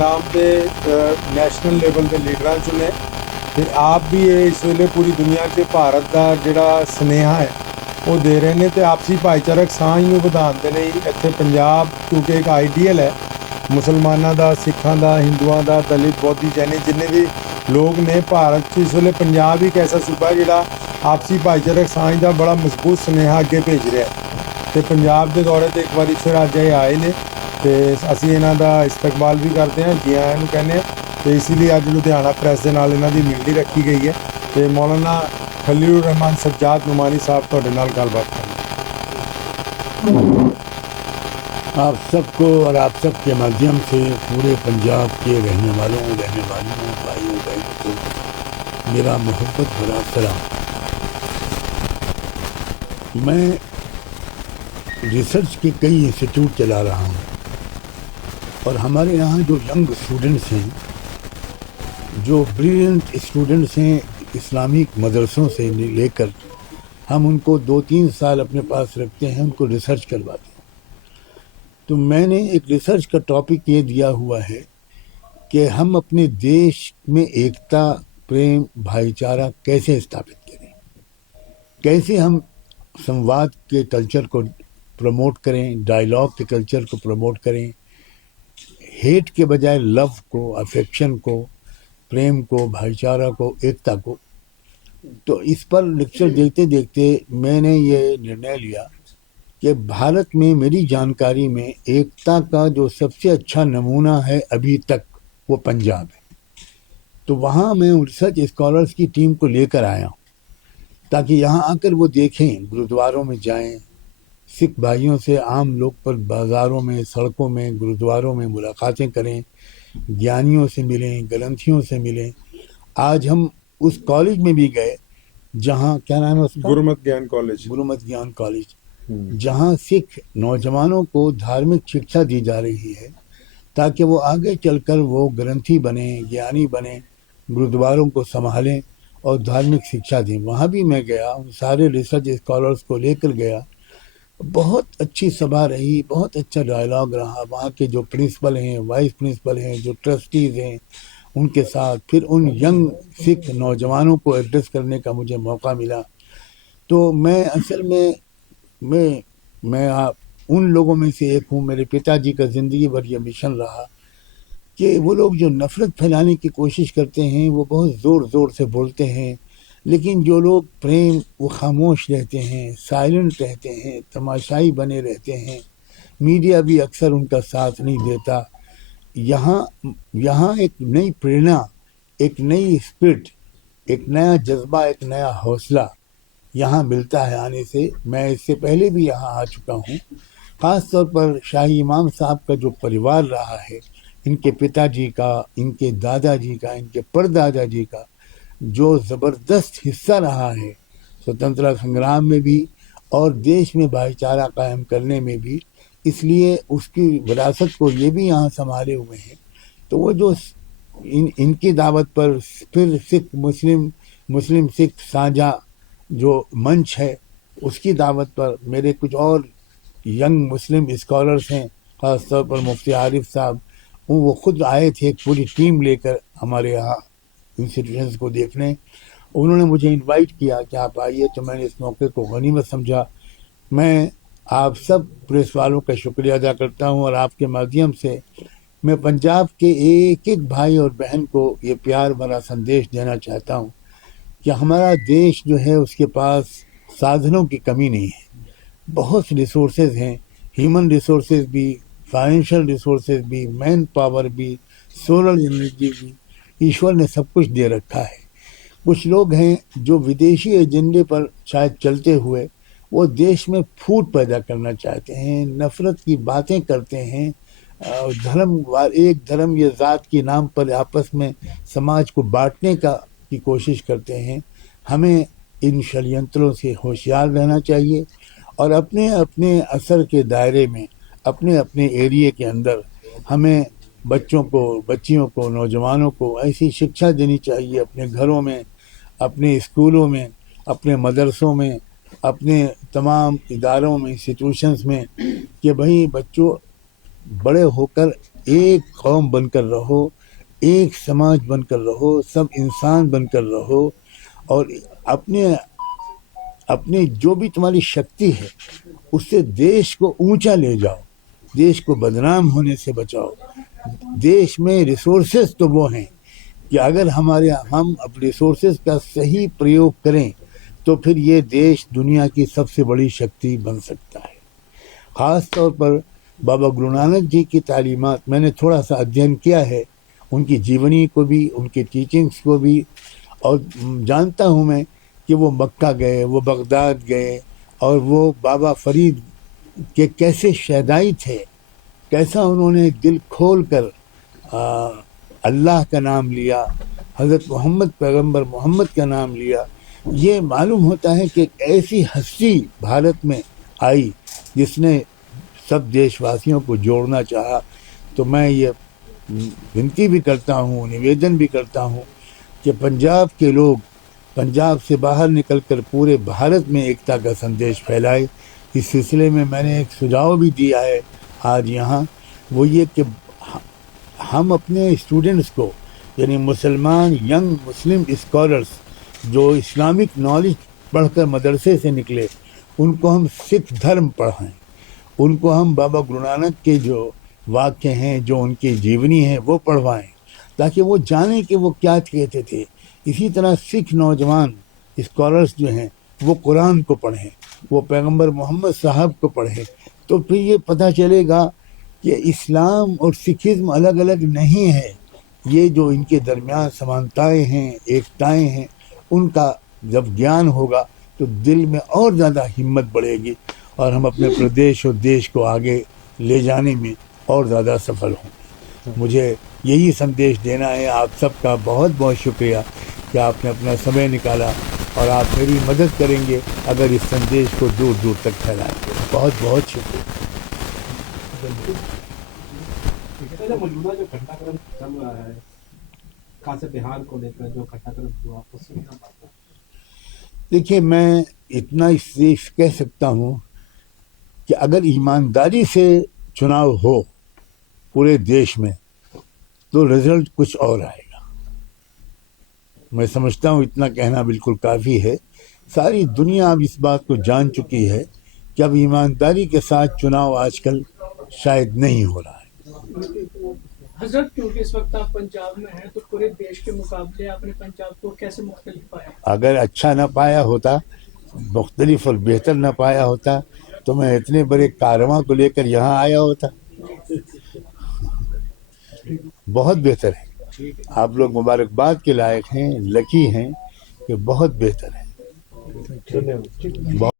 ਨਾਮ ਦੇ national level ਦੇ ਲੀਡਰਾਂ 'ਚੋਂ ਨੇ ਤੇ ਆਪ ਵੀ ਇਹ ਇਸ ਵੇਲੇ ਪੂਰੀ ਦੁਨੀਆ 'ਚ ਭਾਰਤ ਦਾ ਜਿਹੜਾ ਸੁਨੇਹਾ ਹੈ ਉਹ ਦੇ ਰਹੇ ਨੇ ਤੇ ਆਪਸੀ ਭਾਈਚਾਰਕ ਸਾਂਝ ਨੂੰ ਵਧਾਉਣ ਦੇ ਲਈ ਇੱਥੇ ਪੰਜਾਬ ਕਿਉਂਕਿ ਇੱਕ ਆਈਡੀਅਲ ਹੈ ਮੁਸਲਮਾਨਾਂ ਦਾ, ਸਿੱਖਾਂ ਦਾ, ਹਿੰਦੂਆਂ ਦਾ, ਦਲਿਤ, ਬੋਧੀ, ਜੈਨੀ ਜਿੰਨੇ ਵੀ ਲੋਕ ਨੇ ਭਾਰਤ 'ਚ ਇਸ ਵੇਲੇ ਪੰਜਾਬ ਇੱਕ ਐਸਾ ਸੂਬਾ ਜਿਹੜਾ ਆਪਸੀ ਭਾਈਚਾਰਕ ਸਾਂਝ ਦਾ ਬੜਾ ਮਜ਼ਬੂਤ ਸੁਨੇਹਾ ਅੱਗੇ ਭੇਜ ਰਿਹਾ ਤੇ ਪੰਜਾਬ ਦੇ ਦੌਰੇ 'ਤੇ ਇੱਕ ਵਾਰੀ ਫਿਰ ਅੱਜ ਇਹ ਆਏ ਨੇ ਤੇ ਅਸੀਂ ਇਹਨਾਂ ਦਾ ਇਸਤਕਬਾਲ ਵੀ ਕਰਦੇ ਹਾਂ, ਜੀ ਆਇਆਂ ਨੂੰ ਕਹਿੰਦੇ ਹਾਂ ਤੇ ਇਸ ਲਈ ਅੱਜ ਲੁਧਿਆਣਾ ਪ੍ਰੈਸ ਦੇ ਨਾਲ ਇਹਨਾਂ ਦੀ ਮਿਲਣੀ ਰੱਖੀ ਗਈ ਹੈ ਤੇ ਮੌਲਾਨਾ ਖਲੀਲੁਰ ਰਹਿਮਾਨ ਸज्जाद नुमानी साहब ਤੁਹਾਡੇ ਨਾਲ ਗੱਲਬਾਤ ਕਰਨੀ। आप सबको और आप सब के माध्यम से पूरे पंजाब के रहने वालों भाइयों बहनों को मेरा मोहब्बत भरा सलाम। मैं रिसर्च के कई इंस्टीट्यूट चला रहा हूँ और हमारे यहाँ जो यंग स्टूडेंट्स हैं, जो ब्रिलियंट स्टूडेंट्स हैं इस्लामिक मदरसों से लेकर, हम उनको 2-3 साल अपने पास रखते हैं, उनको रिसर्च करवाते हैं। तो मैंने एक रिसर्च का टॉपिक ये दिया हुआ है कि हम अपने देश में एकता, प्रेम, भाईचारा कैसे स्थापित करें, कैसे हम संवाद के कल्चर को प्रमोट करें, डायलॉग के कल्चर को प्रमोट करें, हेट के बजाय लव को, अफेक्शन को, प्रेम को, भाईचारा को, एकता को। तो इस पर लेक्चर देखते देखते मैंने ये निर्णय लिया कि भारत में मेरी जानकारी में एकता का जो सबसे अच्छा नमूना है अभी तक वो पंजाब है। तो वहाँ मैं रिसर्च स्कॉलर्स की टीम को लेकर आया हूँ ताकि यहाँ आकर वो देखें, गुरुद्वारों में जाएं, सिख भाइयों से, आम लोग पर बाज़ारों में, सड़कों में, गुरुद्वारों में मुलाकातें करें, ज्ञानियों से मिलें, ग्रंथियों से मिलें। आज हम उस कॉलेज में भी गए जहाँ, क्या नाम है उसका, गुरुमत ज्ञान कॉलेज, जहाँ सिख नौजवानों को धार्मिक शिक्षा दी जा रही है ताकि वो आगे चलकर वो ग्रंथी बने, ज्ञानी बने, गुरुद्वारों को संभालें और धार्मिक शिक्षा दें। वहाँ भी मैं गया, उन सारे रिसर्च स्कॉलर्स को लेकर गया। बहुत अच्छी सभा रही, बहुत अच्छा डायलॉग रहा। वहाँ के जो प्रिंसिपल हैं, वाइस प्रिंसिपल हैं, जो ट्रस्टीज़ हैं, उनके साथ फिर उन यंग सिख नौजवानों को एड्रेस करने का मुझे मौका मिला। तो मैं असल में मैं उन लोगों में से एक हूँ। मेरे पिताजी का ज़िंदगी भर ये मिशन रहा कि वो लोग जो नफ़रत फैलाने की कोशिश करते हैं वो बहुत ज़ोर ज़ोर से बोलते हैं, लेकिन जो लोग प्रेम वो खामोश रहते हैं, साइलेंट रहते हैं, तमाशाई बने रहते हैं। मीडिया भी अक्सर उनका साथ नहीं देता। यहाँ एक नई प्रेरणा, एक नई स्पिरिट, एक नया जज्बा, एक नया हौसला यहाँ मिलता है आने से। मैं इससे पहले भी यहाँ आ चुका हूँ। ख़ास तौर पर शाही इमाम साहब का जो परिवार रहा है, इनके पिताजी का, इनके दादाजी का, इनके परदादा जी का जो ज़बरदस्त हिस्सा रहा है स्वतंत्रता संग्राम में भी और देश में भाईचारा कायम करने में भी, इसलिए उसकी विरासत को ये भी यहाँ संभाले हुए हैं। तो वो जो इनकी दावत पर फिर सिख मुस्लिम सिख साझा जो मंच है उसकी दावत पर मेरे कुछ और यंग मुस्लिम स्कॉलर्स हैं, ख़ास तौर पर मुफ्ती आरिफ साहब, वो खुद आए थे एक पूरी टीम लेकर हमारे यहाँ इंस्टीट्यूशंस को देखने। उन्होंने मुझे इनवाइट किया कि आप आइए, तो मैंने इस मौके को गनीमत समझा। मैं आप सब प्रेस वालों का शुक्रिया अदा करता हूँ और आपके माध्यम से मैं पंजाब के एक एक भाई और बहन को ये प्यार भरा संदेश देना चाहता हूँ कि हमारा देश जो है उसके पास साधनों की कमी नहीं है। बहुत रिसोर्सेज हैं, ह्यूमन रिसोर्सेज भी, फाइनेंशियल रिसोर्सेज भी, मैन पावर भी, सोलर एनर्जी भी, ईश्वर ने सब कुछ दे रखा है। कुछ लोग हैं जो विदेशी एजेंडे पर शायद चलते हुए वो देश में फूट पैदा करना चाहते हैं, नफ़रत की बातें करते हैं, एक धर्म या ज़ात के नाम पर आपस में समाज को बांटने की कोशिश करते हैं। हमें इन षड्यंत्रों से होशियार रहना चाहिए और अपने अपने असर के दायरे में, अपने अपने एरिया के अंदर हमें बच्चों को, बच्चियों को, नौजवानों को ऐसी शिक्षा देनी चाहिए अपने घरों में, अपने स्कूलों में, अपने मदरसों में, अपने तमाम इदारों में, इंस्टीट्यूशंस में, कि भाई बच्चों बड़े होकर ایک قوم بن کر رہو, ایک سماج بن کر رہو, سب انسان بن کر رہو, اور اپنے جو بھی تمہاری شکتی ہے اس سے دیش کو اونچا لے جاؤ, دیش کو بدنام ہونے سے بچاؤ. دیش میں ریسورسز تو وہ ہیں کہ اگر ہم اب ریسورسز کا صحیح پریوگ کریں تو پھر یہ دیش دنیا کی سب سے بڑی شکتی بن سکتا ہے. خاص طور پر بابا گرو نانک جی کی تعلیمات میں نے تھوڑا سا ادھین کیا ہے, ان کی جیونی کو بھی, ان کی ٹیچنگز کو بھی, اور جانتا ہوں میں کہ وہ مکہ گئے, وہ بغداد گئے, اور وہ بابا فرید کے کیسے شیدائی تھے, کیسا انہوں نے دل کھول کر اللہ کا نام لیا, حضرت محمد پیغمبر محمد کا نام لیا. یہ معلوم ہوتا ہے کہ ایک ایسی ہستی بھارت میں آئی جس نے سب دیش واسیوں کو جوڑنا چاہا. تو میں یہ ونتی بھی کرتا ہوں, نویدن بھی کرتا ہوں کہ پنجاب کے لوگ پنجاب سے باہر نکل کر پورے بھارت میں ایکتا کا سندیش پھیلائے. اس سلسلے میں میں نے ایک سجھاؤ بھی دیا ہے آج یہاں, وہ یہ کہ ہم اپنے اسٹوڈنٹس کو, یعنی مسلمان ینگ مسلم اسکالرس جو اسلامک نالج پڑھ کر مدرسے سے نکلے, ان کو ہم سکھ دھرم پڑھائیں, ان کو ہم بابا گرو نانک کے جو واقعے ہیں, جو ان کی جیونی ہے, وہ پڑھوائیں تاکہ وہ جانیں کہ وہ کیا کہتے تھے. اسی طرح سکھ نوجوان اسکالرس جو ہیں وہ قرآن کو پڑھیں, وہ پیغمبر محمد صاحب کو پڑھیں, تو پھر یہ پتہ چلے گا کہ اسلام اور سکھزم الگ الگ نہیں ہے. یہ جو ان کے درمیان سمانتائیں ہیں, ایکتائیں ہیں, ان کا جب گیان ہوگا تو دل میں اور زیادہ ہمت بڑھے گی, اور ہم اپنے پردیش اور دیش کو آگے لے جانے میں اور زیادہ سفل ہوں. مجھے یہی سندیش دینا ہے. آپ سب کا بہت بہت شکریہ کہ آپ نے اپنا سمے نکالا, اور آپ میری مدد کریں گے اگر اس سندیش کو دور دور تک پھیلائیں گے. بہت بہت شکریہ. موجودہ جو گھٹنا کرم چل رہا ہے, خاص بہار کو لے کر جو گھٹنا کرم ہوا, اس سے کیا بات ہے؟ دیکھیے, میں اتنا اس سے کہہ سکتا ہوں کہ اگر ایمانداری سے چناؤ ہو پورے دیش میں تو رزلٹ کچھ اور آئے گا. میں سمجھتا ہوں اتنا کہنا بالکل کافی ہے. ساری دنیا اب اس بات کو جان چکی ہے کہ اب ایمانداری کے ساتھ چناؤ آج کل شاید نہیں ہو رہا ہے. حضرت, کیونکہ اس وقت آپ پنجاب میں ہیں تو پورے دیش کے مقابلے آپ نے پنجاب کو کیسے مختلف پایا؟ اگر اچھا نہ پایا ہوتا, مختلف اور بہتر نہ پایا ہوتا, تو میں اتنے بڑے کارواں کو لے کر یہاں آیا ہوتا. بہت بہتر ہے. آپ لوگ مبارکباد کے لائق ہیں, لکی ہیں کہ بہت بہتر ہے.